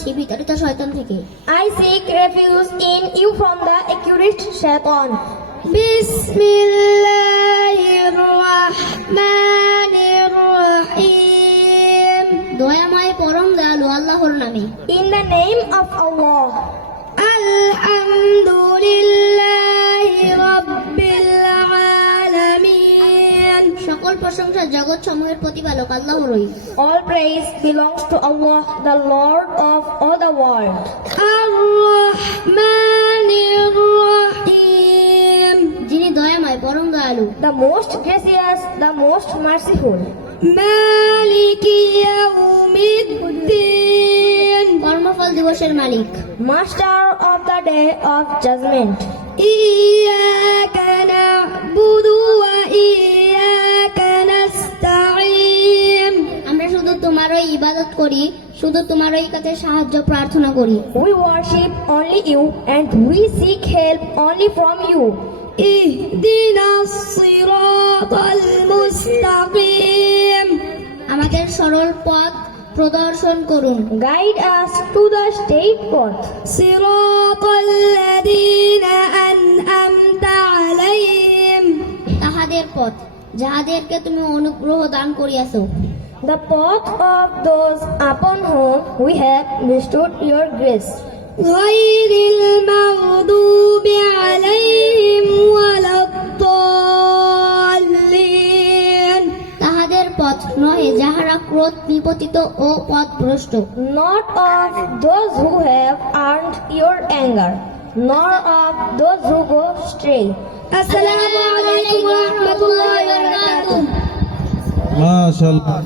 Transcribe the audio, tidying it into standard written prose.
চাচ্ছি বিতাড়িত শয়তান থেকে। I seek refuge in you from the accurate shaitan. বিসমিল্লাহির রহমানির রহিম। দয়াময় পরম দয়ালু আল্লাহর নামে। In the name of Allah. আলহামদুলিল্লাহি রাব্বিল আলামিন। সকল প্রশংসা জগৎ সমূহের প্রতিপালক আল্লাহরই। All praise belongs to Allah, the Lord of all the world. আর রহমানির রহিম। যিনি দয়াময় পরম দয়ালু। The most gracious, the most merciful. মালিকি ইয়াউমিদ্দিন। কর্মফল দিবসের মালিক। Master of the day of judgment. ইয়াকা না'বুদু ওয়া ইয়াকা নাস্তাঈন। আমরা শুধু তোমারই ইবাদত করি, শুধু তোমারই কাছে সাহায্য প্রার্থনা করি। We worship only you and we seek help only from you. ইহদিনাস সিরাতাল মুস্তাকিম। আমাদের সরল পথ প্রদর্শন করুন। Guide us to the straight path. সিরাতাল্লাযীনা আন'আমতা আলাইহিম। তাহাদের পথ যাহাদেরকে তুমি অনুগ্রহ দান করিয়াছো। The path of those upon whom we have bestowed your grace. গায়রিল মাগদুবি আলাইহিম ওয়ালাদ-দাল্লিন। তাহাদের পথ নহে যাহারা ক্রোধ নিপতিত ও পথভ্রষ্ট। Not of those who have earned your anger, nor of those who go astray. আসসালামু আলাইকুম ওয়া রাহমাতুল্লাহি ওয়া বারাকাতুহু। মাশাআল্লাহ।